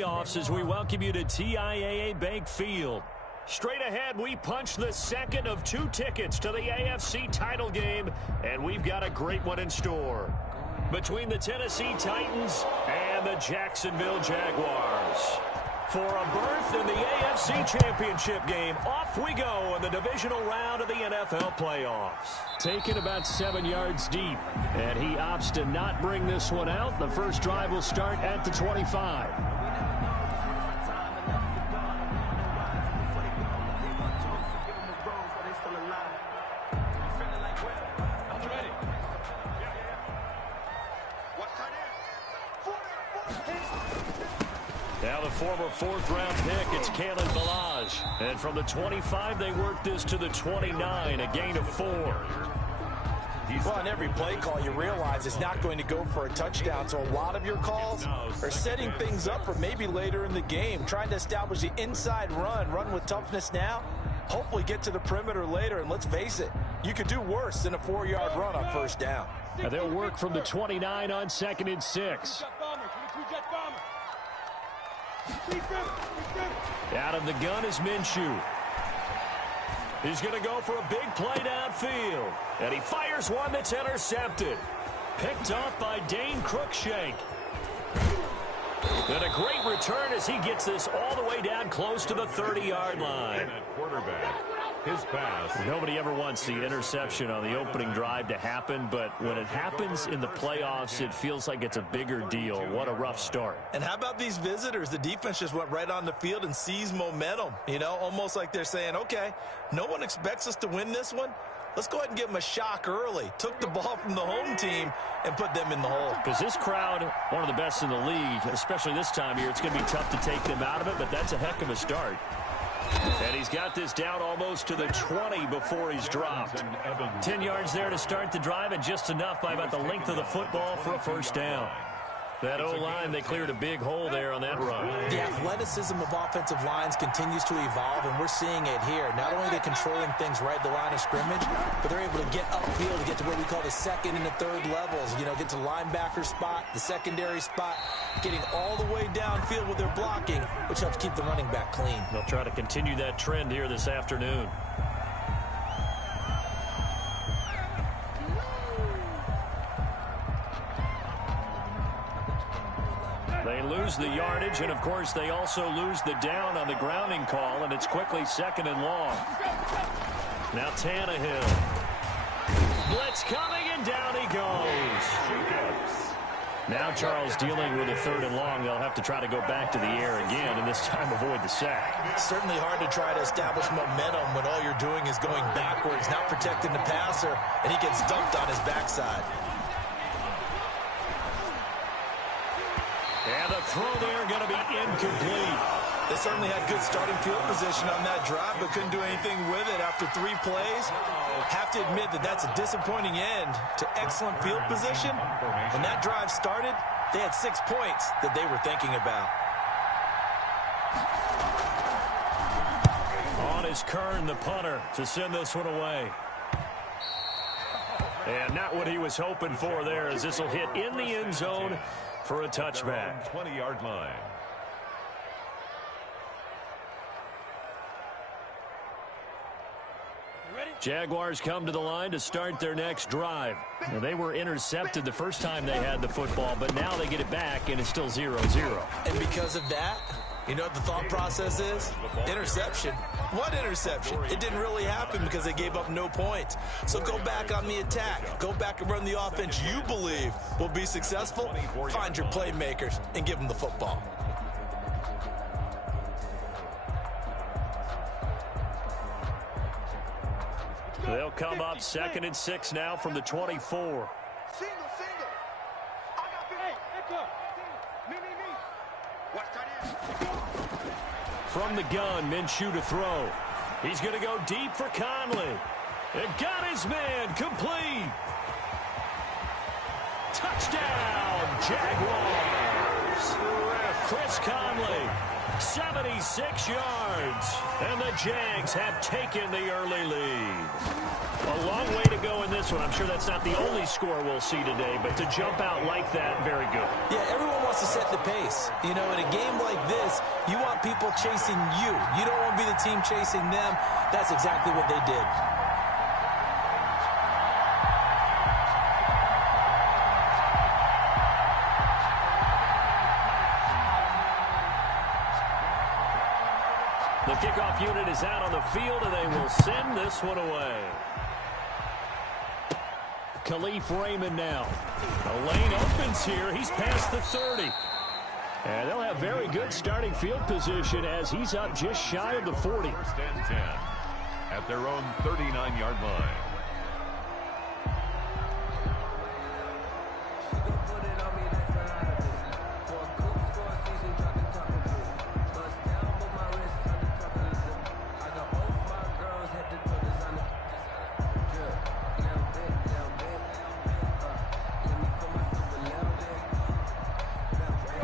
As we welcome you to TIAA Bank Field. Straight ahead, we punch the second of 2 tickets to the AFC title game, and we've got a great one in store. Between the Tennessee Titans and the Jacksonville Jaguars. For a berth in the AFC Championship game, off we go in the divisional round of the NFL playoffs. Taken about 7 yards deep, and he opts to not bring this one out. The first drive will start at the 25. Now the former 4th-round pick, it's Kalen Ballage. And from the 25, they work this to the 29, a gain of 4. Well, on every play call, you realize it's not going to go for a touchdown. So a lot of your calls are setting things up for maybe later in the game, trying to establish the inside run with toughness now, hopefully get to the perimeter later. And let's face it, you could do worse than a 4-yard run on first down. Now they'll work from the 29 on 2nd and 6. Out of the gun is Minshew. He's going to go for a big play downfield. And he fires one that's intercepted. Picked off by Dane Cruikshank. And a great return as he gets this all the way down close to the 30-yard line. Quarterback, his pass. Nobody ever wants the interception on the opening drive to happen, but when it happens in the playoffs, it feels like it's a bigger deal. What a rough start. And how about these visitors? The defense just went right on the field and seized momentum. You know, almost like they're saying, okay, no one expects us to win this one. Let's go ahead and give them a shock early. Took the ball from the home team and put them in the hole. Because this crowd, one of the best in the league, especially this time of year, it's going to be tough to take them out of it, but that's a heck of a start. And he's got this down almost to the 20 before he's dropped. 10 yards there to start the drive, and just enough by about the length of the football for a first down. That O-line, they cleared a big hole there on that run. The athleticism of offensive lines continues to evolve, and we're seeing it here. Not only are they controlling things right at the line of scrimmage, but they're able to get upfield to get to what we call the 2nd and the 3rd levels. You know, get to linebacker spot, the secondary spot, getting all the way downfield with their blocking, which helps keep the running back clean. They'll try to continue that trend here this afternoon. They lose the yardage, and of course they also lose the down on the grounding call, and it's quickly 2nd and long. Now Tannehill. Blitz coming, and down he goes. Now Charles dealing with a 3rd and long. They'll have to try to go back to the air again, and this time avoid the sack. Certainly hard to try to establish momentum when all you're doing is going backwards, not protecting the passer, and he gets dumped on his backside. And the throw there going to be incomplete. They certainly had good starting field position on that drive, but couldn't do anything with it after 3 plays. Have to admit that that's a disappointing end to excellent field position. When that drive started, they had 6 points that they were thinking about. On is Kern, the punter, to send this one away. And not what he was hoping for there, as this will hit in the end zone for a touchback. 20-yard line. Jaguars come to the line to start their next drive. Now, they were intercepted the first time they had the football, but now they get it back, and it's still 0-0. And because of that, you know what the thought process is? Interception. What interception? It didn't really happen because they gave up no points. So go back on the attack. Go back and run the offense you believe will be successful. Find your playmakers and give them the football. They'll come up 2nd and 6 now from the 24. From the gun, Minshew to throw. He's going to go deep for Conley. And got his man complete. Touchdown, Jaguars. Chris Conley, 76 yards. And the Jags have taken the early lead. A long way to go in this one. I'm sure that's not the only score we'll see today, but to jump out like that, very good. Yeah, everyone wants to set the pace. You know, in a game like this, you want people chasing you. You don't want to be the team chasing them. That's exactly what they did. The kickoff unit is out on the field, and they will send this one away. Khalif Raymond now. The lane opens here. He's past the 30. And they'll have very good starting field position as he's up just shy of the 40. First and 10 at their own 39-yard line.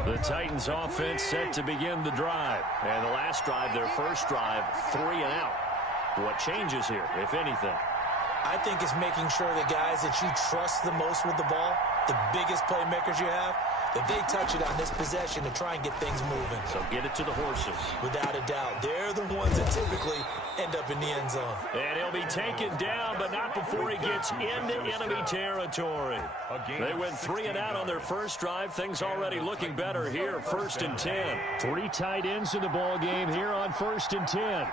The Titans offense set to begin the drive. And the last drive, their first drive, 3 and out. What changes here, if anything? I think it's making sure the guys that you trust the most with the ball, the biggest playmakers you have, that they touch it on this possession to try and get things moving. So get it to the horses. Without a doubt. They're the ones that typically end up in the end zone. And he'll be taken down, but not before he gets into enemy territory. They went 3 and out on their first drive. Things already looking better here. First and 10. 3 tight ends in the ball game here on first and 10.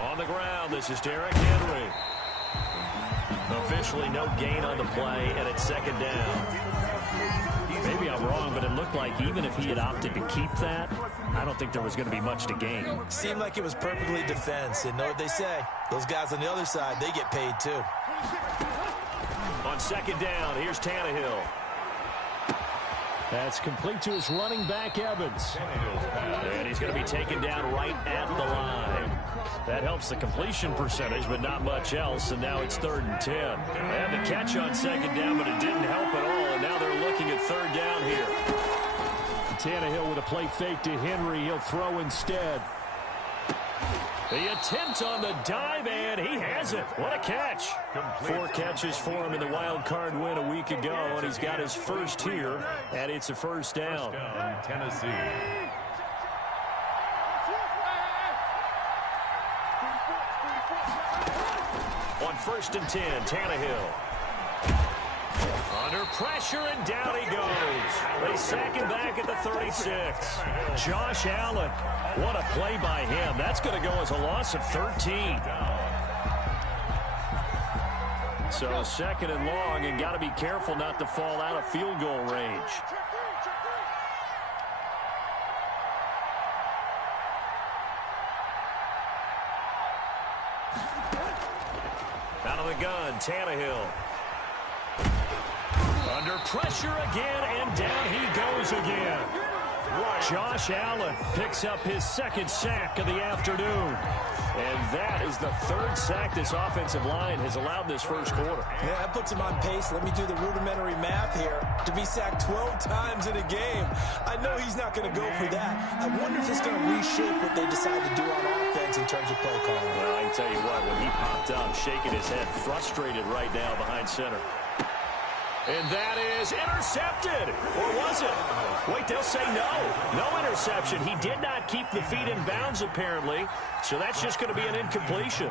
On the ground, this is Derrick Henry. Officially no gain on the play, and it's second down. Maybe I'm wrong, but it looked like even if he had opted to keep that, I don't think there was going to be much to gain. Seemed like it was perfectly defense, and know what they say. Those guys on the other side, they get paid too. On second down, here's Tannehill. That's complete to his running back, Evans. And he's going to be taken down right at the line. That helps the completion percentage, but not much else, and now it's 3rd and 10. They had the catch on second down, but it didn't help at all, and now they're looking at 3rd down here. Tannehill with a play fake to Henry. He'll throw instead. The attempt on the dive, and he has it. What a catch. 4 catches for him in the wild card win a week ago, and he's got his first here, and it's a first down. Tennessee. On 1st and 10, Tannehill. Under pressure, and down he goes. They sack him back at the 36. Josh Allen. What a play by him. That's going to go as a loss of 13. So 2nd and long, and got to be careful not to fall out of field goal range. Out of the gun, Tannehill. Under pressure again, and down he goes again. Josh Allen picks up his 2nd sack of the afternoon. And that is the 3rd sack this offensive line has allowed this first quarter. Yeah, that puts him on pace. Let me do the rudimentary math here. To be sacked 12 times in a game. I know he's not going to go for that. I wonder if it's going to reshape what they decide to do on offense in terms of play calling. Well, I can tell you what, when he popped up, shaking his head, frustrated right now behind center. And that is intercepted. Or was it? Wait, they'll say no. No interception. He did not keep the feet in bounds, apparently. So that's just going to be an incompletion.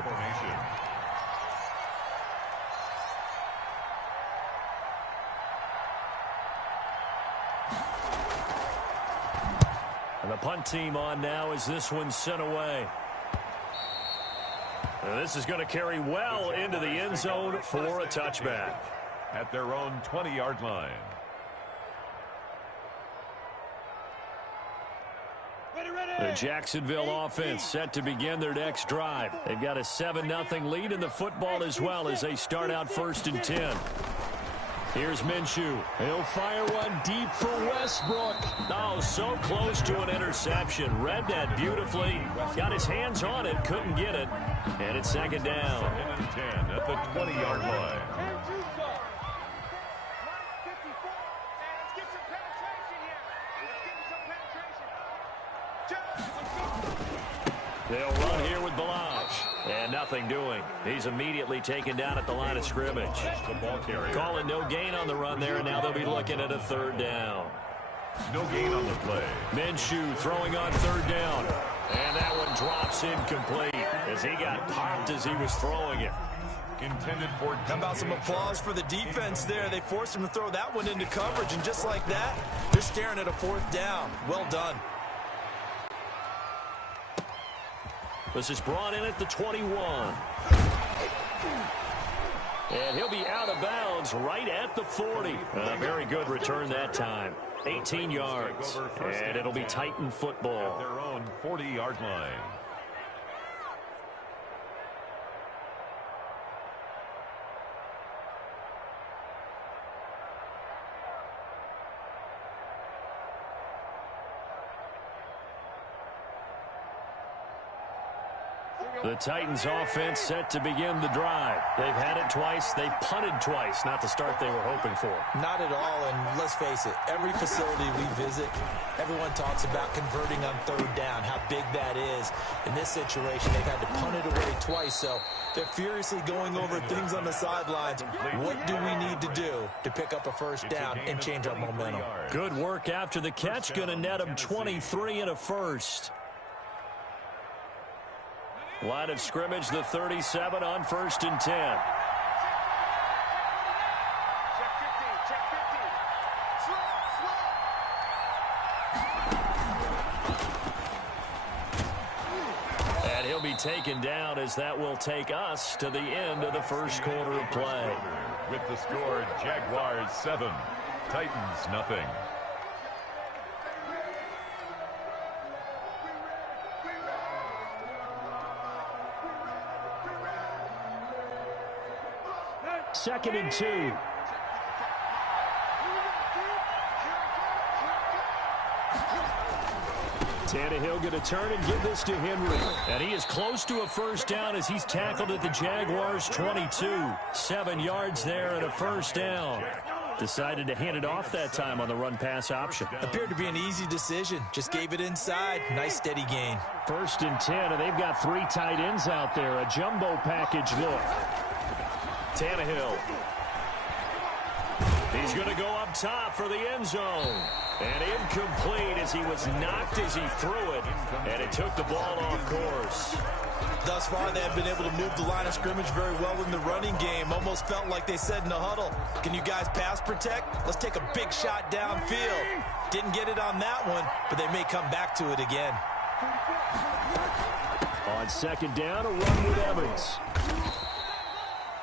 And the punt team on now as this one's sent away. And this is going to carry well into the end zone for a touchback. At their own 20-yard line. The Jacksonville offense set to begin their next drive. They've got a 7-0 lead in the football as well as they start out 1st and 10. Here's Minshew. He'll fire one deep for Westbrook. Oh, so close to an interception. Read that beautifully. Got his hands on it, couldn't get it. And it's second down. 2nd and 10 at the 20-yard line. They'll run here with Balazs. And nothing doing. He's immediately taken down at the line of scrimmage. The ball carrier. Calling no gain on the run there, and now they'll be looking at a third down. No gain on the play. Minshew throwing on third down. And that one drops incomplete as he got popped as he was throwing it. Intended for... How about some applause for the defense there? They forced him to throw that one into coverage, and just like that, they're staring at a fourth down. Well done. This is brought in at the 21. And he'll be out of bounds right at the 40. A very good return that time. 18 yards. And it'll be Titan football. At their own 40-yard line. The Titans offense set to begin the drive. They've had it twice. They've punted twice. Not the start they were hoping for. Not at all, and let's face it, every facility we visit, everyone talks about converting on third down, how big that is. In this situation, they've had to punt it away twice, so they're furiously going over things on the sidelines. What do we need to do to pick up a first down and change our momentum? Good work after the catch. Going to net them 23 and a first. Line of scrimmage, the 37 on 1st and 10. And he'll be taken down as that will take us to the end of the first quarter of play. With the score, Jaguars 7, Titans nothing. Second and 2. Tannehill going to turn and give this to Henry. And he is close to a first down as he's tackled at the Jaguars 22. 7 yards there and a first down. Decided to hand it off that time on the run-pass option. Appeared to be an easy decision. Just gave it inside. Nice steady gain. 1st and 10, and they've got 3 tight ends out there. A jumbo package look. Tannehill. He's going to go up top for the end zone. And incomplete as he was knocked as he threw it. And it took the ball off course. Thus far, they have been able to move the line of scrimmage very well in the running game. Almost felt like they said in the huddle, can you guys pass protect? Let's take a big shot downfield. Didn't get it on that one, but they may come back to it again. On second down, a run with Evans.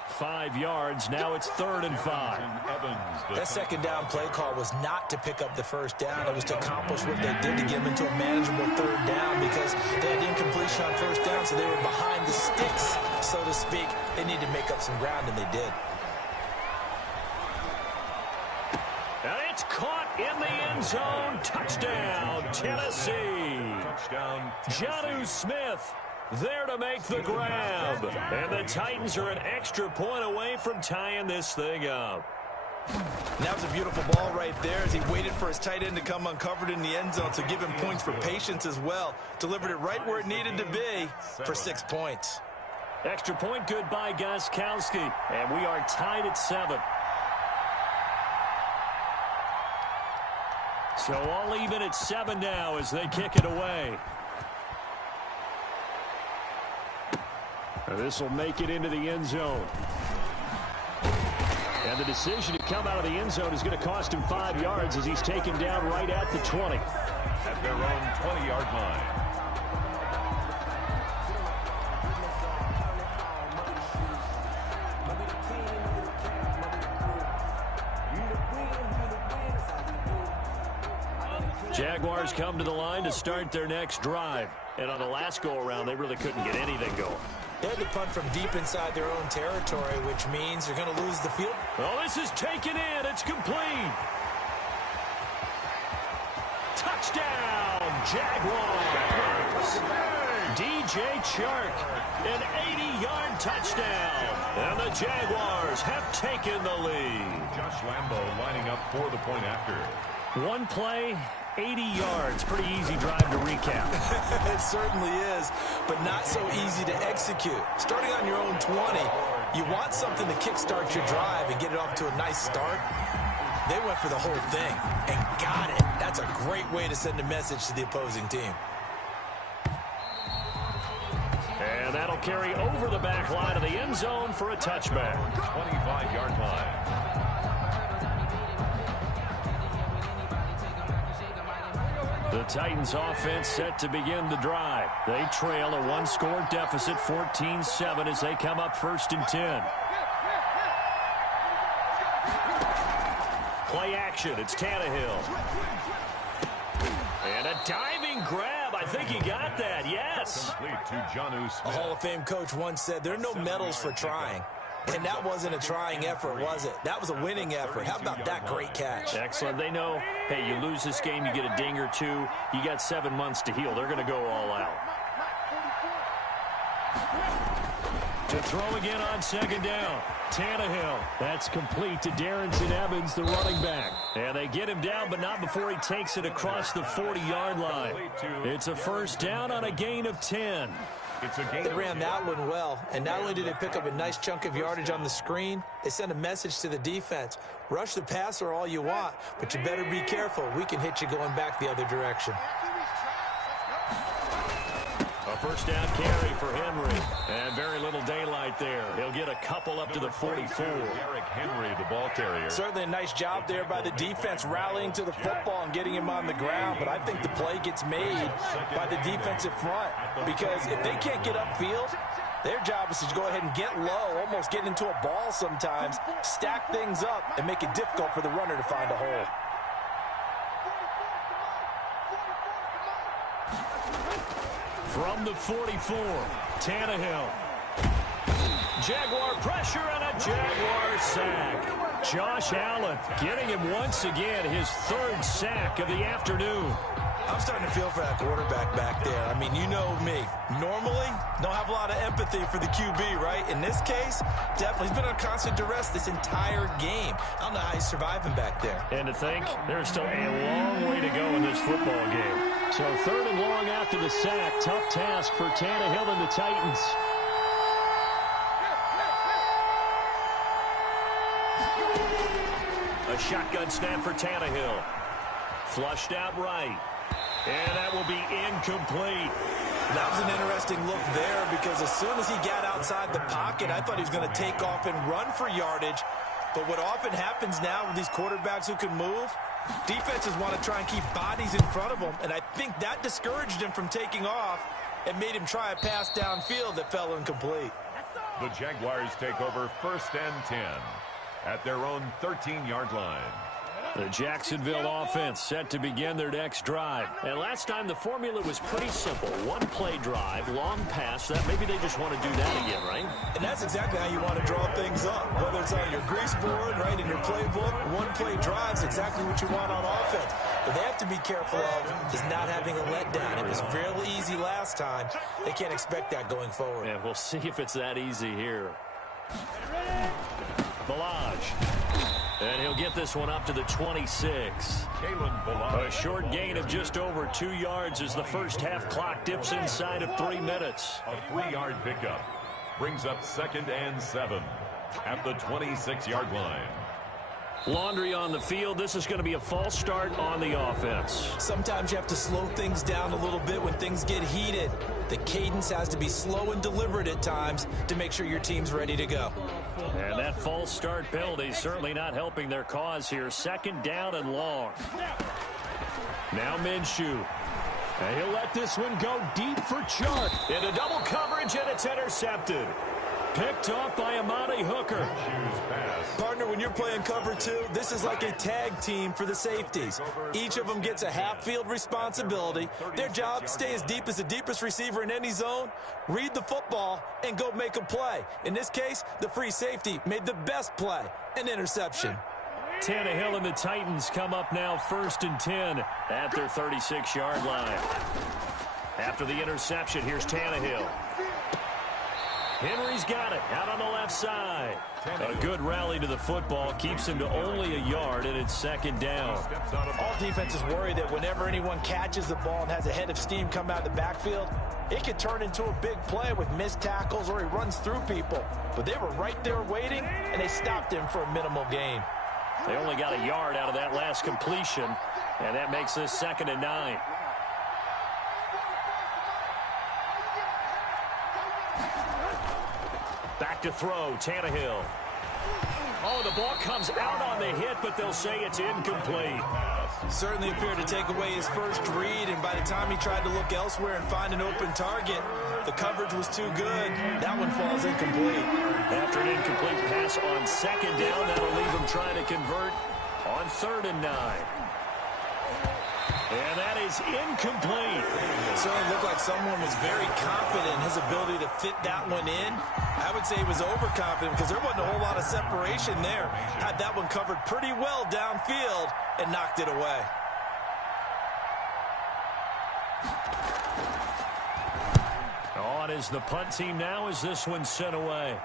5 yards. Now it's 3rd and 5. That second down play call was not to pick up the first down. It was to accomplish what they did to get them into a manageable 3rd down because they had incompletion on 1st down, so they were behind the sticks, so to speak. They needed to make up some ground, and they did. And it's caught in the end zone. Touchdown, Tennessee. Touchdown, Jonnu Smith there to make the grab. And the Titans are an extra point away from tying this thing up. And that was a beautiful ball right there as he waited for his tight end to come uncovered in the end zone, so give him points for patience as well. Delivered it right where it needed to be for 6 points. Extra point good by Gostkowski. And we are tied at 7. So all even at 7 now as they kick it away. This will make it into the end zone. And the decision to come out of the end zone is going to cost him 5 yards as he's taken down right at the 20. At their own 20-yard line. Jaguars come to the line to start their next drive. And on the last go-around, they really couldn't get anything going. They had to punt from deep inside their own territory, which means they're going to lose the field. Oh, this is taken in. It's complete. Touchdown, Jaguars. DJ Chark, an 80-yard touchdown. And the Jaguars have taken the lead. Josh Lambo lining up for the point after. One play, 80 yards. Pretty easy drive to recap. It certainly is, but not so easy to execute. Starting on your own 20, you want something to kickstart your drive and get it off to a nice start. They went for the whole thing and got it. That's a great way to send a message to the opposing team. And that'll carry over the back line of the end zone for a touchback. 25-yard line. The Titans offense set to begin the drive. They trail a one-score deficit, 14-7, as they come up 1st and 10. Play action. It's Tannehill. And a diving grab. I think he got that. Yes. Complete to Jonnu Smith. A Hall of Fame coach once said, there are no medals for trying. And that wasn't a trying effort, was it? That was a winning effort. How about that great catch? Excellent. They know, hey, you lose this game, you get a ding or two. You got 7 months to heal. They're going to go all out. To throw again on 2nd down. Tannehill. That's complete to Darrington Evans, the running back. And they get him down, but not before he takes it across the 40-yard line. It's a 1st down on a gain of 10. They ran that one well, and not only did they pick up a nice chunk of yardage on the screen, they sent a message to the defense. Rush the passer all you want, but you better be careful. We can hit you going back the other direction. A 1st down carry for Henry, and very little daylight there. He'll get a couple up to the 44. Derrick Henry, the ball carrier. Certainly a nice job there by the defense rallying to the football and getting him on the ground, but I think the play gets made by the defensive front, because if they can't get upfield, their job is to go ahead and get low, almost get into a ball sometimes, stack things up, and make it difficult for the runner to find a hole. From the 44, Tannehill. Jaguar pressure and a Jaguar sack. Josh Allen getting him once again, his 3rd sack of the afternoon. I'm starting to feel for that quarterback back there. I mean, you know me. Normally, don't have a lot of empathy for the QB, right? In this case, definitely. He's been on constant duress this entire game. I don't know how he's surviving back there. And to think, there's still a long way to go in this football game. So 3rd and long after the sack. Tough task for Tannehill and the Titans. A shotgun snap for Tannehill. Flushed out right. And that will be incomplete. That was an interesting look there, because as soon as he got outside the pocket, I thought he was going to take off and run for yardage. But what often happens now with these quarterbacks who can move, defenses want to try and keep bodies in front of them, and I think that discouraged him from taking off and made him try a pass downfield that fell incomplete. The Jaguars take over 1st and 10 at their own 13-yard line. The Jacksonville offense set to begin their next drive. And last time the formula was pretty simple. One play drive, long pass. That maybe they just want to do that again, right? And that's exactly how you want to draw things up. Whether it's on your grease board, right, in your playbook, one play drives exactly what you want on offense. But they have to be careful of is not having a letdown. It was real easy last time. They can't expect that going forward. Yeah, we'll see if it's that easy here. Balaj. And he'll get this one up to the 26. A short gain of just over 2 yards as the first half clock dips inside of 3 minutes. A 3-yard pickup brings up 2nd and 7 at the 26-yard line. Laundry on the field. This is going to be a false start on the offense. Sometimes you have to slow things down a little bit when things get heated. The cadence has to be slow and deliberate at times to make sure your team's ready to go. And that false start penalty certainly not helping their cause here. 2nd down and long. Now Minshew. And he'll let this one go deep for Chark. Into double coverage, and it's intercepted. Picked off by Amani Hooker. Partner, when you're playing cover two, this is like a tag team for the safeties. Each of them gets a half-field responsibility. Their job, stay as deep as the deepest receiver in any zone, read the football, and go make a play. In this case, the free safety made the best play, an interception. Tannehill and the Titans come up now 1st and 10 at their 36-yard line. After the interception, here's Tannehill. Henry's got it out on the left side. A good rally to the football keeps him to only a yard, and it's 2nd down. All defenses worry that whenever anyone catches the ball and has a head of steam come out of the backfield, it could turn into a big play with missed tackles or he runs through people. But they were right there waiting, and they stopped him for a minimal gain. They only got a yard out of that last completion, and that makes this 2nd and 9. Back to throw, Tannehill. Oh, the ball comes out on the hit, but they'll say it's incomplete. Certainly appeared to take away his first read, and by the time he tried to look elsewhere and find an open target, the coverage was too good. That one falls incomplete. After an incomplete pass on 2nd down, that'll leave him trying to convert on 3rd and 9. And that is incomplete. It certainly looked like someone was very confident in his ability to fit that one in. I would say he was overconfident because there wasn't a whole lot of separation there. Had that one covered pretty well downfield and knocked it away. On is the punt team now as this one's sent away.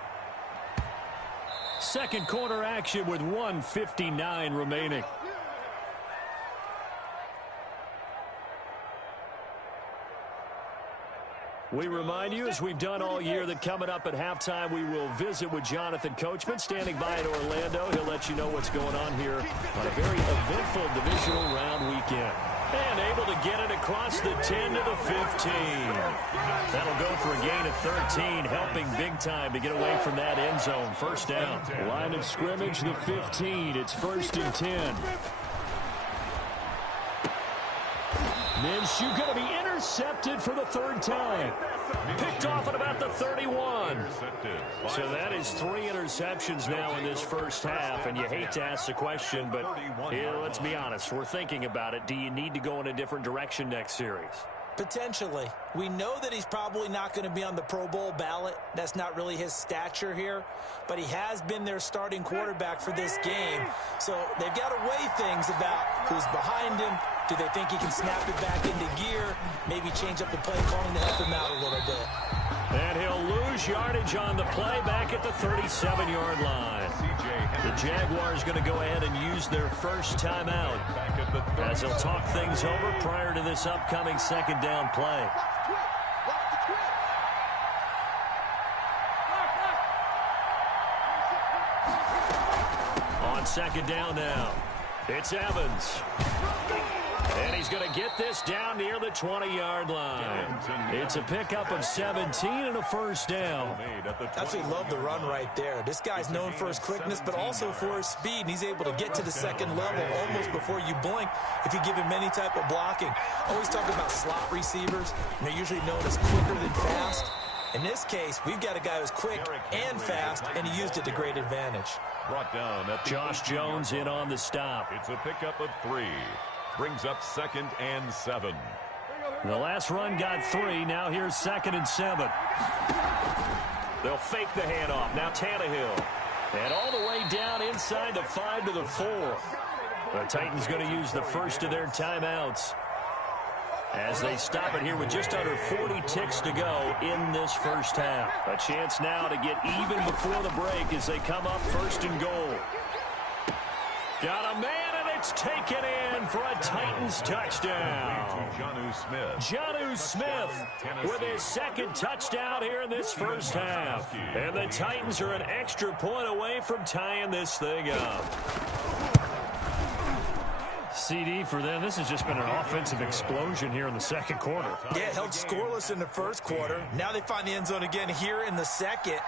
Second quarter action with 1:59 remaining. We remind you, as we've done all year, that coming up at halftime, we will visit with Jonathan Coachman, standing by in Orlando. He'll let you know what's going on here on a very eventful divisional round weekend. And able to get it across the 10 to the 15. That'll go for a gain of 13, helping big time to get away from that end zone. 1st down. Line of scrimmage, the 15. It's 1st and 10. Minshew going to be intercepted for the 3rd time. Picked off at about the 31. So that is 3 interceptions now in this first half. And you hate to ask the question, but let's be honest. We're thinking about it. Do you need to go in a different direction next series? Potentially. We know that he's probably not going to be on the Pro Bowl ballot. That's not really his stature here. But he has been their starting quarterback for this game. So they've got to weigh things about who's behind him. Do they think he can snap it back into gear? Maybe change up the play calling to help him out a little bit. And he'll lose yardage on the play back at the 37-yard line. The Jaguars going to go ahead and use their first timeout as they'll talk things over prior to this upcoming 2nd down play. On 2nd down now, it's Evans. And he's going to get this down near the 20-yard line. It's a pickup of 17 and a 1st down. Absolutely love the run right there. This guy's known for his quickness, but also for his speed. And he's able to get to the 2nd level almost before you blink if you give him any type of blocking. Always talk about slot receivers, and they're usually known as quicker than fast. In this case, we've got a guy who's quick and fast, and he used it to great advantage. Brought down at Josh Jones in on the stop. It's a pickup of 3. Brings up 2nd and 7. The last run got 3. Now here's 2nd and 7. They'll fake the handoff. Now Tannehill. And all the way down inside the 5 to the 4. The Titans going to use the first of their timeouts as they stop it here with just under 40 ticks to go in this first half. A chance now to get even before the break as they come up 1st and goal. Got a man, and it's taken in for a Titans touchdown. Jonnu Smith with his 2nd touchdown here in this first half. And the Titans are an extra point away from tying this thing up. CD for them. This has just been an offensive explosion here in the 2nd quarter. Yeah, held scoreless in the 1st quarter. Now they find the end zone again here in the 2nd.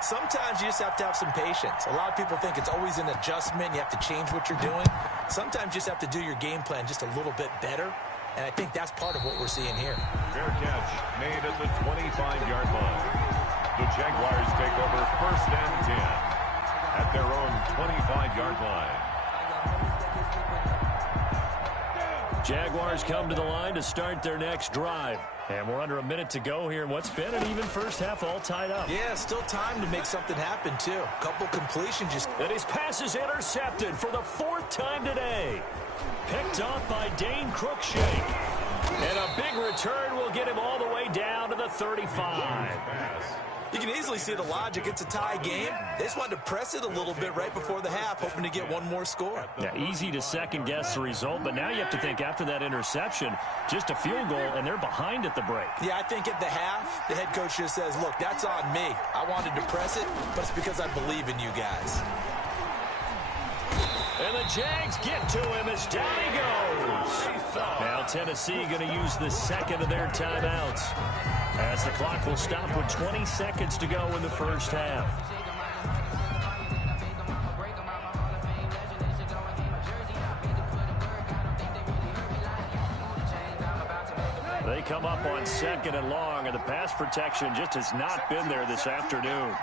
Sometimes you just have to have some patience. A lot of people think it's always an adjustment. You have to change what you're doing. Sometimes you just have to do your game plan just a little bit better. And I think that's part of what we're seeing here. Fair catch made at the 25-yard line. The Jaguars take over 1st and 10 at their own 25-yard line. Jaguars come to the line to start their next drive. And we're under a minute to go here in what's been an even first half, all tied up. Yeah, still time to make something happen, too. A couple completions just... And his pass is intercepted for the 4th time today. Picked off by Dane Cruikshank. And a big return will get him all the way down to the 35. You can easily see the logic. It's a tie game. They just wanted to press it a little bit right before the half, hoping to get one more score. Yeah, easy to second-guess the result, but now you have to think after that interception, just a field goal, and they're behind at the break. Yeah, I think at the half, the head coach just says, look, that's on me. I wanted to press it, but it's because I believe in you guys. And the Jags get to him as down he goes. Now Tennessee going to use the second of their timeouts, as the clock will stop with 20 seconds to go in the first half. They come up on 2nd and long, and the pass protection just has not been there this afternoon.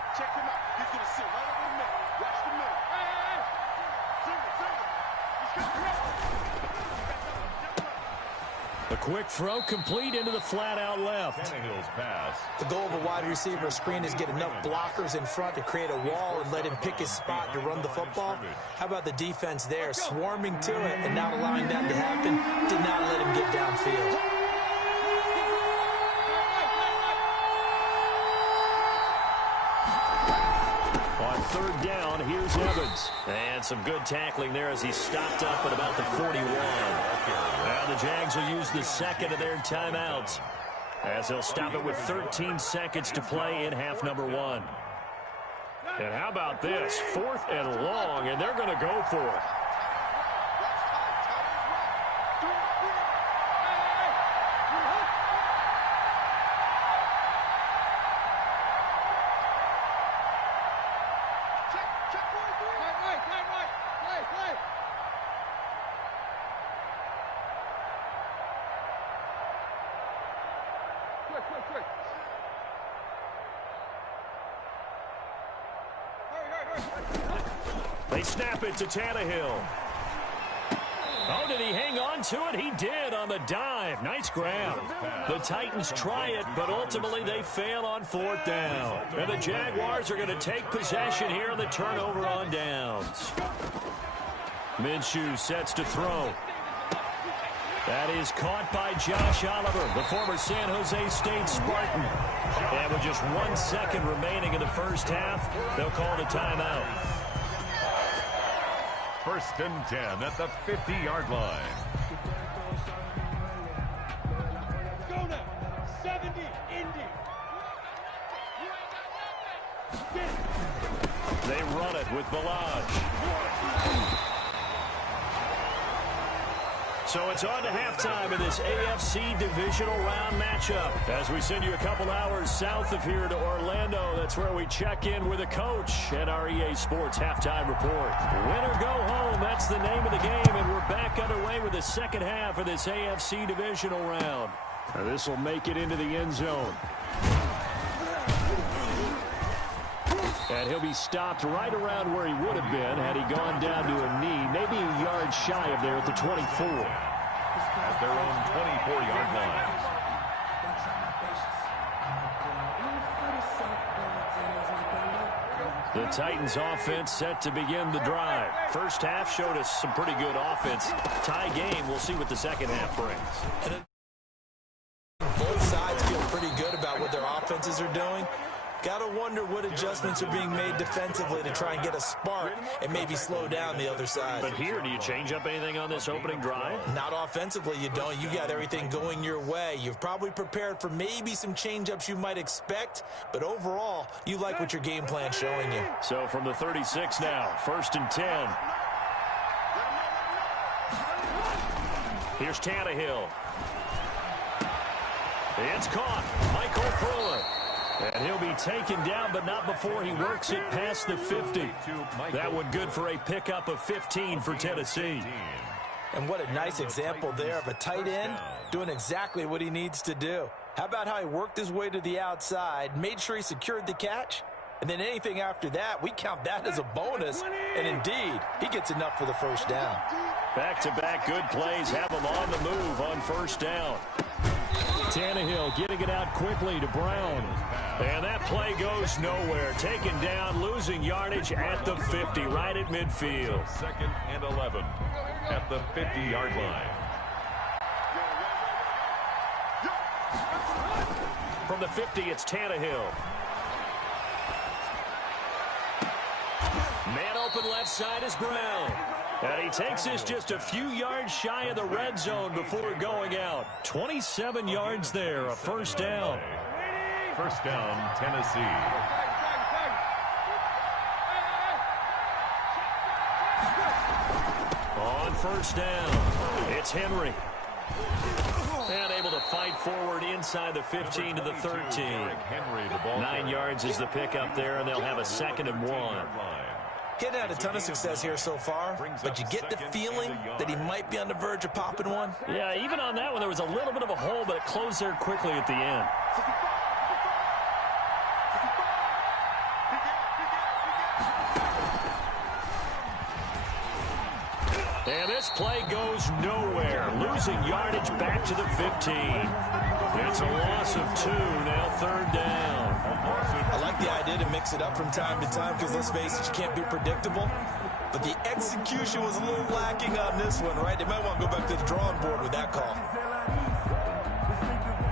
A quick throw complete into the flat out left. Tannehill's pass. The goal of a wide receiver screen is get enough blockers in front to create a wall and let him pick his spot to run the football. How about the defense there, swarming to it and not allowing that to happen? Did not let him get downfield. On 3rd down, here's Evans. And some good tackling there as he stopped up at about the 41. Now the Jags will use the second of their timeouts, as they'll stop it with 13 seconds to play in half number 1. And how about this? 4th and long, and they're going to go for it. They snap it to Tannehill. Oh, did he hang on to it? He did on the dive. Nice grab. The Titans try it, but ultimately they fail on 4th down. And the Jaguars are going to take possession here on the turnover on downs. Minshew sets to throw. That is caught by Josh Oliver, the former San Jose State Spartan. And with just 1 second remaining in the first half, they'll call it a timeout. 1st and 10 at the 50-yard line. Go now. 70, Indy. They run it with Balaj. So it's on to halftime in this AFC divisional round matchup. As we send you a couple hours south of here to Orlando, that's where we check in with a coach at our EA Sports halftime report. Win or go home, that's the name of the game, and we're back underway with the second half of this AFC divisional round. Now this will make it into the end zone. And he'll be stopped right around where he would have been had he gone down to a knee, maybe a yard shy of there at the 24. At their own 24-yard line. The Titans offense set to begin the drive. First half showed us some pretty good offense. Tie game, we'll see what the second half brings. Both sides feel pretty good about what their offenses are doing. Got to wonder what adjustments are being made defensively to try and get a spark and maybe slow down the other side. But here, do you change up anything on this opening drive? Not offensively, you don't. You got everything going your way. You've probably prepared for maybe some change-ups you might expect, but overall, you like what your game plan's showing you. So from the 36 now, 1st and 10. Here's Tannehill. It's caught. Michael Fuller. And he'll be taken down, but not before he works it past the 50. That one good for a pickup of 15 for Tennessee. And what a nice example there of a tight end doing exactly what he needs to do. How about how he worked his way to the outside, made sure he secured the catch, and then anything after that, we count that as a bonus. And indeed, he gets enough for the first down. Back-to-back good plays have him on the move on first down. Tannehill getting it out quickly to Brown. And that play goes nowhere. Taken down, losing yardage at the 50, right at midfield. 2nd and 11 at the 50-yard line. From the 50, it's Tannehill. Man open left side is Brown. And he takes this just a few yards shy of the red zone before going out. 27 yards there, a first down. First down, Tennessee. On first down, it's Henry. And able to fight forward inside the 15 to the 13. 9 yards is the pickup there, and they'll have a 2nd and 1. He's had a ton of success here so far, but you get the feeling that he might be on the verge of popping one. Yeah, even on that one, there was a little bit of a hole, but it closed there quickly at the end. And this play goes nowhere. Losing yardage back to the 15. It's a loss of 2, now 3rd down. I like the idea to mix it up from time to time because, let's face it, you can't be predictable. But the execution was a little lacking on this one, right? They might want to go back to the drawing board with that call.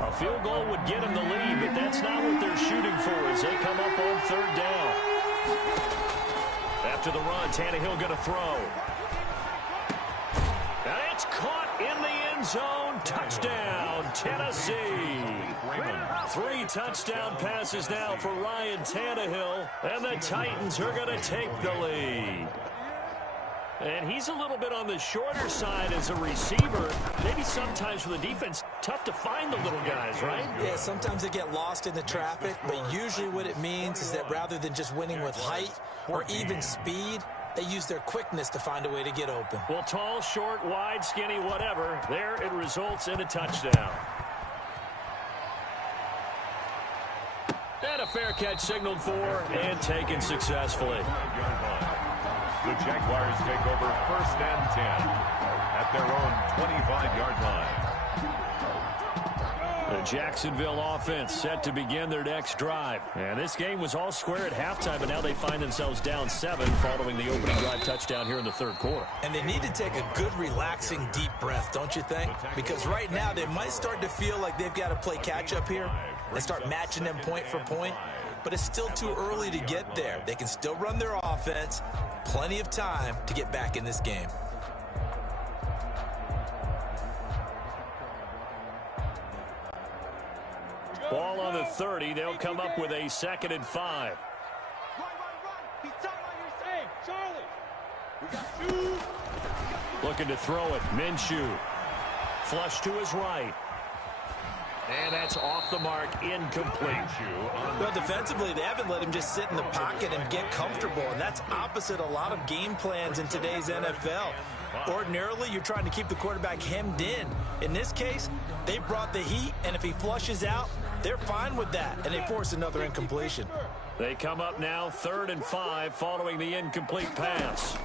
A field goal would get them the lead, but that's not what they're shooting for as they come up on 3rd down. After the run, Tannehill going to throw. And it's caught in the end zone. Touchdown, Tennessee. 3 touchdown passes now for Ryan Tannehill, and the Titans are going to take the lead. And he's a little bit on the shorter side as a receiver. Maybe sometimes for the defense, tough to find the little guys, right? Yeah, sometimes they get lost in the traffic, but usually what it means is that rather than just winning with height or even speed, they use their quickness to find a way to get open. Well, tall, short, wide, skinny, whatever. There it results in a touchdown. And a fair catch signaled for and taken successfully. The Jaguars take over 1st and 10 at their own 25-yard line. The Jacksonville offense set to begin their next drive. And this game was all square at halftime, but now they find themselves down 7 following the opening drive touchdown here in the 3rd quarter. And they need to take a good, relaxing, deep breath, don't you think? Because right now they might start to feel like they've got to play catch-up here and start matching them point for point. But it's still too early to get there. They can still run their offense. Plenty of time to get back in this game. Ball on the 30. They'll come up with a 2nd and 5. He's telling you, hey, Charlie. We got 2. Looking to throw it. Minshew. Flush to his right. And that's off the mark, incomplete. Well, defensively, they haven't let him just sit in the pocket and get comfortable, and that's opposite a lot of game plans in today's NFL. Ordinarily, you're trying to keep the quarterback hemmed in. In this case, they brought the heat, and if he flushes out, they're fine with that, and they force another incompletion. They come up now 3rd and 5 following the incomplete pass.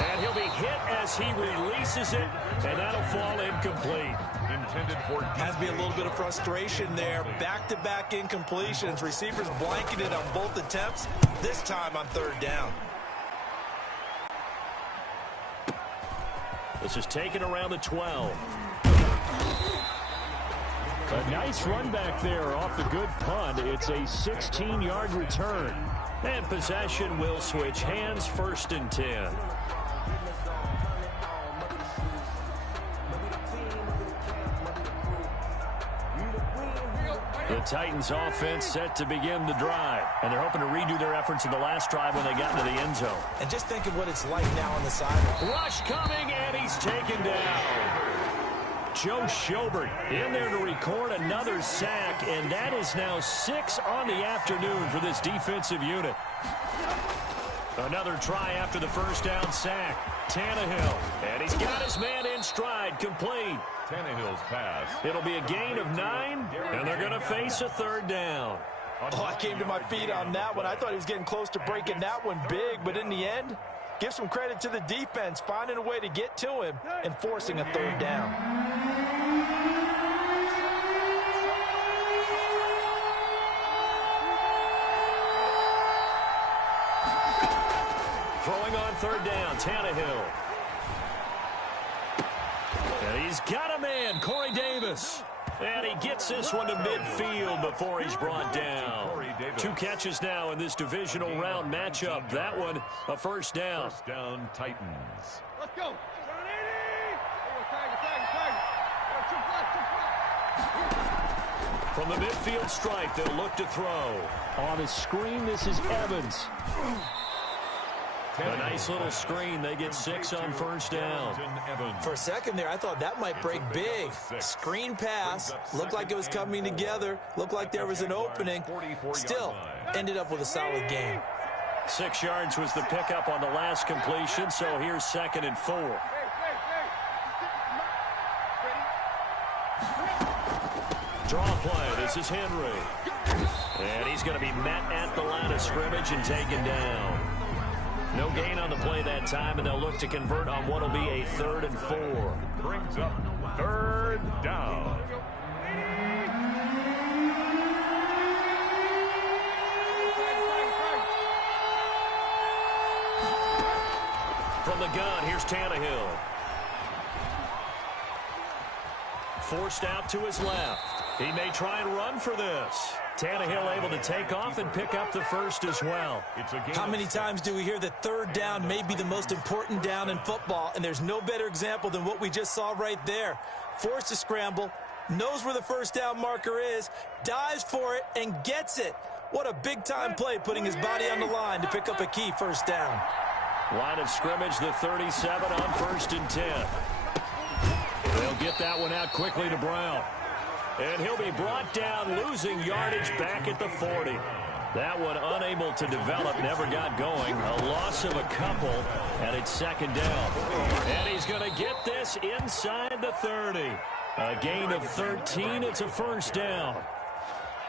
And he'll be hit as he releases it, and that'll fall incomplete. Intended for Has to be a little bit of frustration there. Back-to-back incompletions. Receivers blanketed on both attempts, this time on 3rd down. This is taken around the 12. A nice run back there off the good punt. It's a 16-yard return. And possession will switch hands, 1st and 10. The Titans offense set to begin the drive, and they're hoping to redo their efforts in the last drive when they got into the end zone. And just think of what it's like now on the sideline. Rush coming, and he's taken down. Joe Schobert in there to record another sack, and that is now 6 on the afternoon for this defensive unit. Another try after the first down sack. Tannehill, and he's got his man in stride, complete. Tannehill's pass. It'll be a gain of 9, and they're going to face a third down. Oh, I came to my feet on that one. I thought he was getting close to breaking that one big, but in the end, give some credit to the defense, finding a way to get to him and forcing a third down. Throwing on third down, Tannehill. And he's got a man, Corey Davis. And he gets this one to midfield before he's brought down. 2 catches now in this divisional round matchup. That one, a first down. First down, Titans. Let's go. From the midfield stripe, they'll look to throw. On a screen, this is Evans. A nice little screen. They get 6 on first down. For a second there, I thought that might break big. Screen pass. Looked like it was coming together. Looked like there was an opening. Still, ended up with a solid game. 6 yards was the pickup on the last completion, so here's 2nd and 4. Draw play. This is Henry. And he's going to be met at the line of scrimmage and taken down. No gain on the play that time, and they'll look to convert on what will be a 3rd and 4. Brings up 3rd down. From the gun, here's Tannehill. Forced out to his left. He may try and run for this. Tannehill able to take off and pick up the first as well. How many times do we hear that third down may be the most important down in football, and there's no better example than what we just saw right there. Forced to scramble, knows where the first down marker is, dives for it, and gets it. What a big-time play, putting his body on the line to pick up a key first down. Line of scrimmage, the 37 on 1st and 10. They'll get that one out quickly to Brown. And he'll be brought down, losing yardage back at the 40. That one unable to develop, never got going. A loss of a couple, and it's 2nd down. And he's going to get this inside the 30. A gain of 13, it's a first down.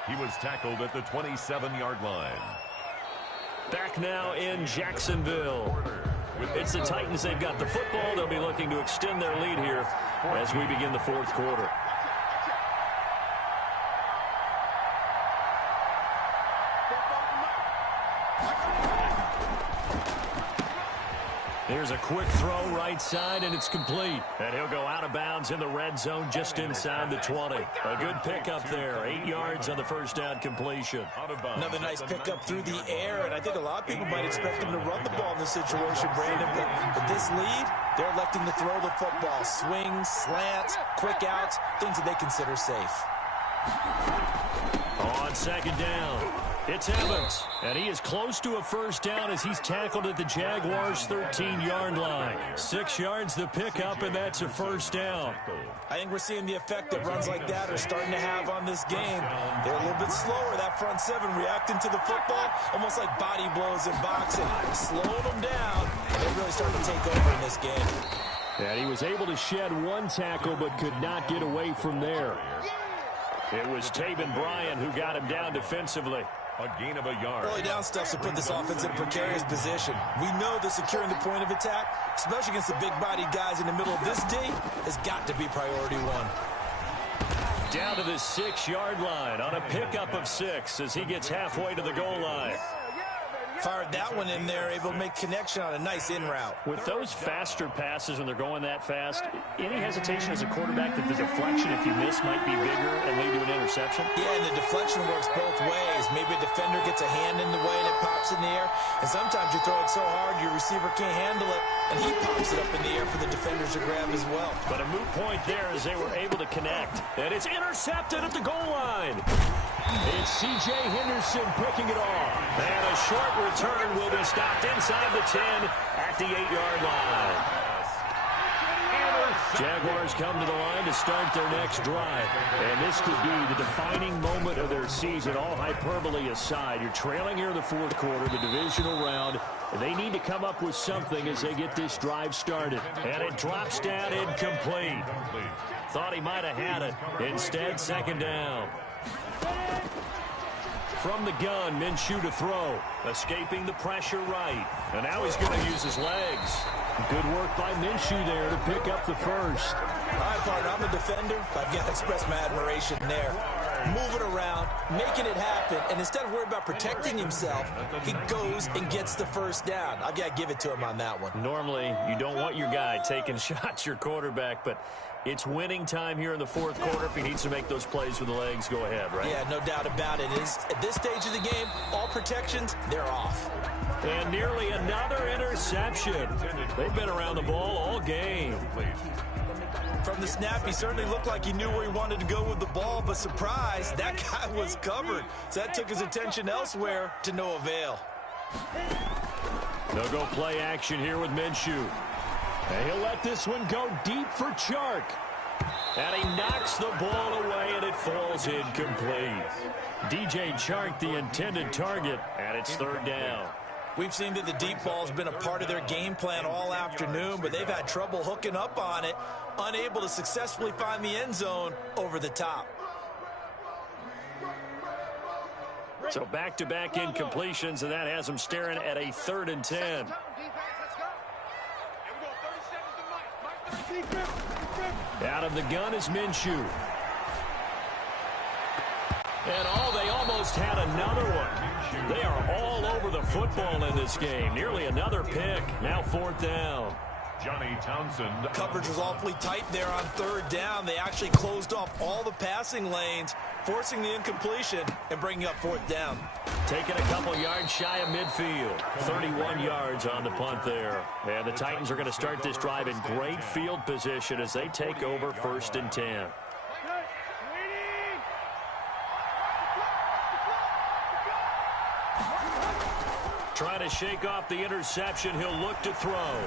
He was tackled at the 27-yard line. Back now in Jacksonville. It's the Titans. They've got the football. They'll be looking to extend their lead here as we begin the 4th quarter. Here's a quick throw right side, and it's complete. And he'll go out of bounds in the red zone just inside the 20. A good pickup there. 8 yards on the first down completion. Another nice pickup through the air, and I think a lot of people might expect him to run the ball in this situation, Brandon. But with this lead, they're electing to throw the football. Swings, slants, quick outs, things that they consider safe. On 2nd down, it's Evans, and he is close to a first down as he's tackled at the Jaguars' 13-yard line. 6 yards the pickup, and that's a first down. I think we're seeing the effect that runs like that are starting to have on this game. They're a little bit slower, that front 7, reacting to the football, almost like body blows in boxing, slowing them down, and they're really starting to take over in this game. And he was able to shed 1 tackle, but could not get away from there. It was Taven Bryan who got him down defensively. A gain of a yard. Early down stuff to put this offense in a precarious position. We know that securing the point of attack, especially against the big-bodied guys in the middle of this D, has got to be priority 1. Down to the 6-yard line on a pickup of 6 as he gets halfway to the goal line. Fired that one in there, able to make connection on a nice in route. With those faster passes when they're going that fast, any hesitation as a quarterback that the deflection, if you miss, might be bigger and lead to an interception? Yeah, and the deflection works both ways. Maybe a defender gets a hand in the way and it pops in the air. And sometimes you throw it so hard your receiver can't handle it, and he pops it up in the air for the defenders to grab as well. But a moot point there as they were able to connect. And it's intercepted at the goal line. It's C.J. Henderson picking it off. And a short return will be stopped inside the 10 at the 8-yard line. Jaguars come to the line to start their next drive. And this could be the defining moment of their season, all hyperbole aside. You're trailing here in the fourth quarter, the divisional round. And they need to come up with something as they get this drive started. And it drops down incomplete. Thought he might have had it. Instead, second down. From the gun, Minshew to throw. Escaping the pressure right. And now he's going to use his legs. Good work by Minshew there to pick up the first. All right, partner, I'm a defender. I've got to express my admiration there. Moving around, making it happen, and instead of worrying about protecting himself, he goes and gets the first down. I've got to give it to him on that one. Normally, you don't want your guy taking shots, your quarterback, but it's winning time here in the fourth quarter. If he needs to make those plays with the legs, go ahead, right? Yeah, no doubt about it. At this stage of the game, all protections, they're off. And nearly another interception. They've been around the ball all game. From the snap, he certainly looked like he knew where he wanted to go with the ball, but surprise, that guy was covered. So that took his attention elsewhere to no avail. They'll go play action here with Minshew. And he'll let this one go deep for Chark. And he knocks the ball away, and it falls incomplete. DJ Chark, the intended target, and it's third down. We've seen that the deep ball's been a part of their game plan all afternoon, but they've had trouble hooking up on it, unable to successfully find the end zone over the top. So back-to-back incompletions, and that has them staring at a 3rd and 10. Out of the gun is Minshew. And they almost had another one. They are all over the football in this game. Nearly another pick. Now 4th down. Johnny Townsend. Coverage was awfully tight there on 3rd down. They actually closed off all the passing lanes, forcing the incompletion and bringing up 4th down. Taking a couple yards shy of midfield. 31 yards on the punt there. And the Titans are going to start this drive in great field position as they take over 1st and 10. Trying to shake off the interception. He'll look to throw.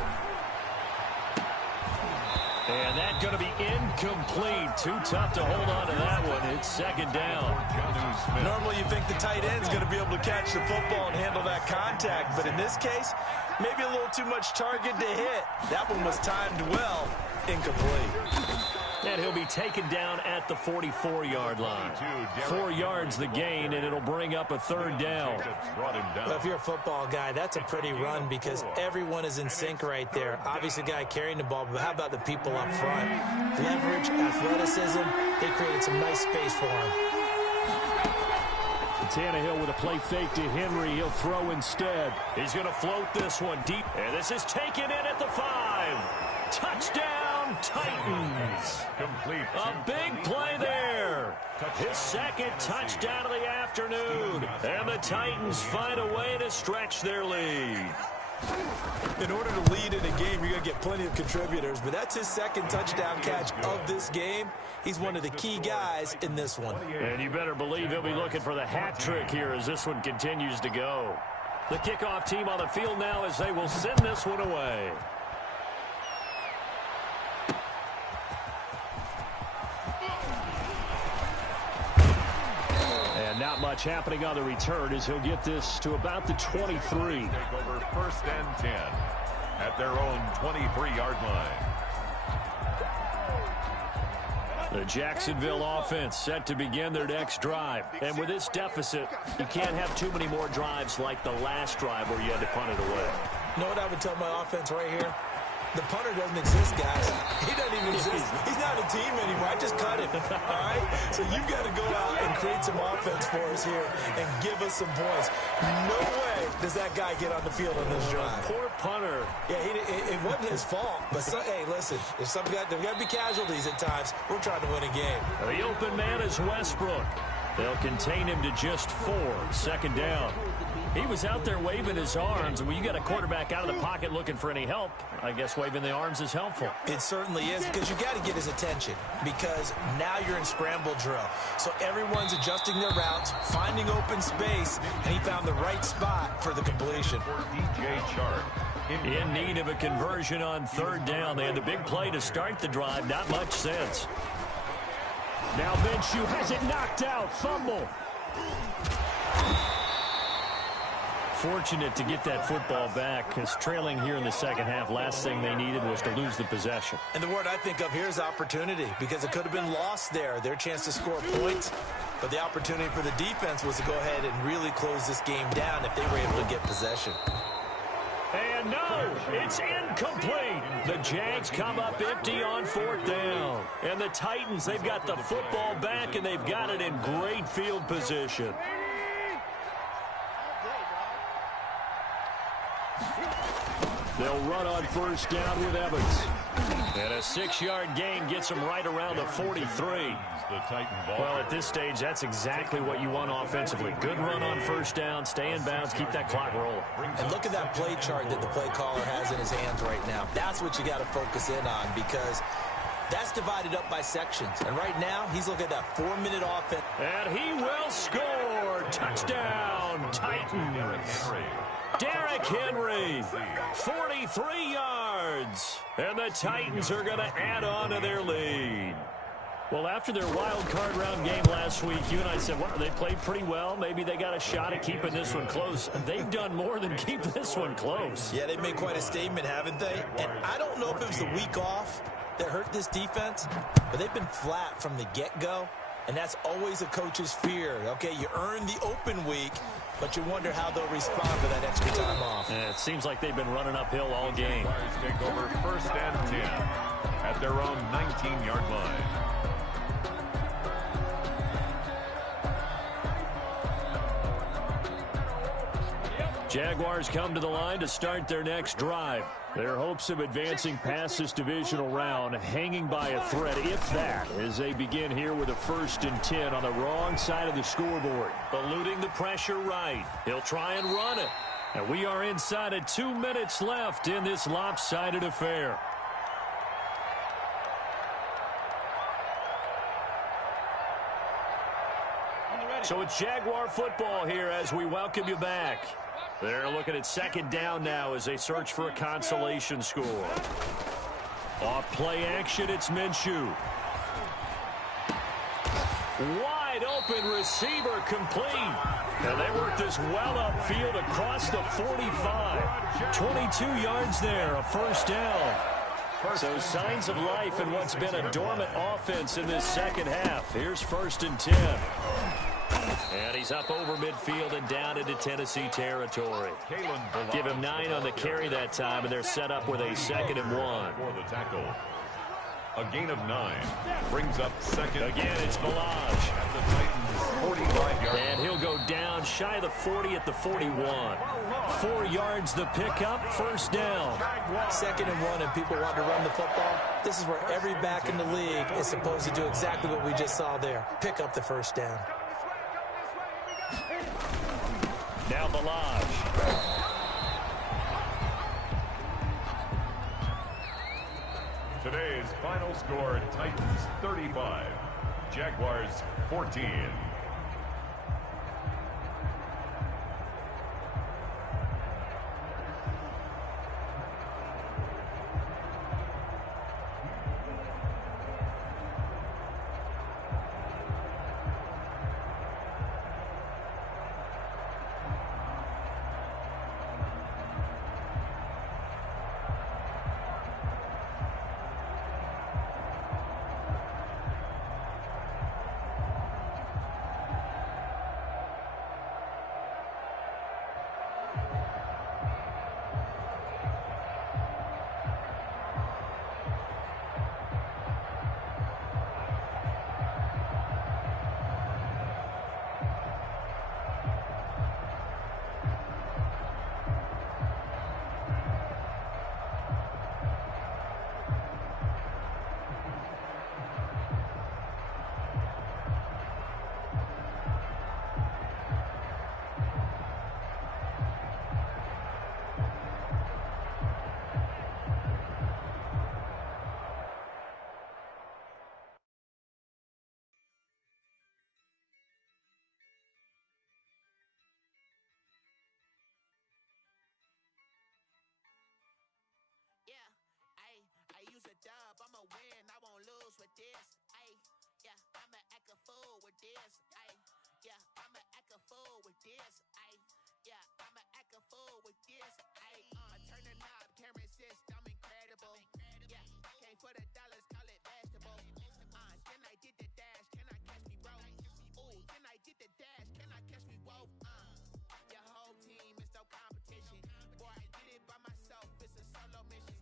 And that's going to be incomplete. Too tough to hold on to that one. It's 2nd down. Normally you think the tight end's going to be able to catch the football and handle that contact. But in this case, maybe a little too much target to hit. That one was timed well. Incomplete. And he'll be taken down at the 44-yard line. 4 yards the gain, and it'll bring up a 3rd down. Well, if you're a football guy, that's a pretty run because everyone is in sync right there. Obviously, the guy carrying the ball, but how about the people up front? Leverage, athleticism, they created some nice space for him. Tannehill with a play fake to Henry. He'll throw instead. He's going to float this one deep. And this is taken in at the 5. Touchdown, Titans. Complete. A big play there. His 2nd touchdown of the afternoon. And the Titans find a way to stretch their lead. In order to lead in a game, you're going to get plenty of contributors, but that's his 2nd touchdown catch of this game. He's one of the key guys in this one. And you better believe he'll be looking for the hat trick here as this one continues to go. The kickoff team on the field now as they will send this one away. And not much happening on the return as he'll get this to about the 23. Take over 1st and 10 at their own 23-yard line. The Jacksonville offense set to begin their next drive. And with this deficit, you can't have too many more drives like the last drive where you had to punt it away. You know what I would tell my offense right here? The punter doesn't exist, guys. He doesn't even exist. He's not a team anymore. I just cut him, all right? So you've got to go out and create some offense for us here and give us some points. No way does that guy get on the field on this drive. Poor punter. Yeah, it wasn't his fault. But, hey, listen, there's got to be casualties at times. We're trying to win a game. The open man is Westbrook. They'll contain him to just 4. Second down. He was out there waving his arms, and when you got a quarterback out of the pocket looking for any help, I guess waving the arms is helpful. It certainly is, because you got to get his attention, because now you're in scramble drill. So everyone's adjusting their routes, finding open space, and he found the right spot for the completion. DJ Chark. In need of a conversion on third down. They had the big play to start the drive. Not much sense. Now Minshew has it knocked out. Fumble. Fortunate to get that football back, because trailing here in the second half, last thing they needed was to lose the possession. And the word I think of here is opportunity, because it could have been lost there. Their chance to score points, but the opportunity for the defense was to go ahead and really close this game down if they were able to get possession. And no, it's incomplete. The Jags come up empty on fourth down. And the Titans, they've got the football back, and they've got it in great field position. They'll run on first down with Evans. And a 6-yard gain gets them right around the 43. Well, at this stage, that's exactly what you want offensively. Good run on first down, stay in bounds, keep that clock rolling. And look at that play chart that the play caller has in his hands right now. That's what you got to focus in on, because that's divided up by sections. And right now, he's looking at that 4-minute offense. And he will score. Touchdown, Titans. Derrick Henry, 43 yards. And the Titans are going to add on to their lead. Well, after their wild card round game last week, you and I said, well, they played pretty well. Maybe they got a shot at keeping this one close. They've done more than keep this one close. Yeah, they've made quite a statement, haven't they? And I don't know if it was the week off that hurt this defense, but they've been flat from the get-go. And that's always a coach's fear. Okay, you earn the open week, but you wonder how they'll respond to that extra time off. Yeah, it seems like they've been running uphill all game. Take over first and 10 at their own 19-yard line. Jaguars come to the line to start their next drive. Their hopes of advancing past this divisional round hanging by a thread, if that, as they begin here with a 1st and 10 on the wrong side of the scoreboard. Eluding the pressure right. He'll try and run it. And we are inside of 2 minutes left in this lopsided affair. So it's Jaguar football here as we welcome you back. They're looking at second down now as they search for a consolation score. Off play action, it's Minshew. Wide open receiver complete. And they work this well upfield across the 45. 22 yards there, a first down. So signs of life in what's been a dormant offense in this second half. Here's 1st and 10. And he's up over midfield and down into Tennessee territory. Give him 9 on the carry that time, and they're set up with a 2nd and 1. For the tackle. A gain of 9 brings up second. Again, it's Balaj. At the Titans' 45-yard. And he'll go down shy of the 40 at the 41. 4 yards the pickup, first down. 2nd and 1, and people want to run the football. This is where every back in the league is supposed to do exactly what we just saw there. Pick up the first down. Now Balaj. Today's final score, Titans 35, Jaguars 14. the dash, can I catch me? Whoa, your whole team is no competition. Boy, I did it by myself, it's a solo mission.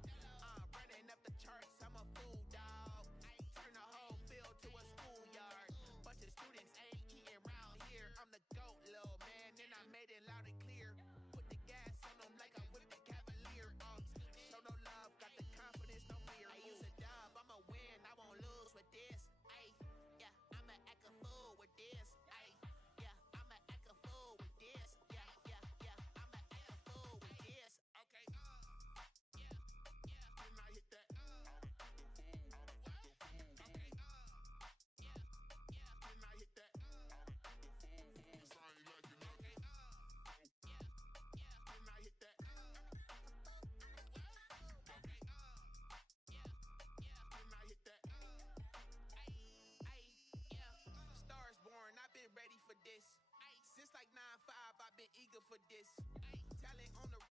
Running up the charts, I'm a fool, dog. Turn the whole field to a schoolyard. Bunch of students ain't eating around here. I'm the GOAT, little man, and I made it loud and clear. Put the gas on them like I'm with the Cavalier. Show no love, got the confidence, no fear. I use a dub, I'ma win, I won't lose with this. Ay, yeah, I'ma act a fool with this. Ay, yeah, I'ma act a fool with this. Yeah, yeah, yeah, I'ma act a fool with this. Okay, yeah, yeah, can I hit that? Okay, yeah, yeah, can I hit that? I've been ready for this. Since like 9-5, I've been eager for this. Talent on the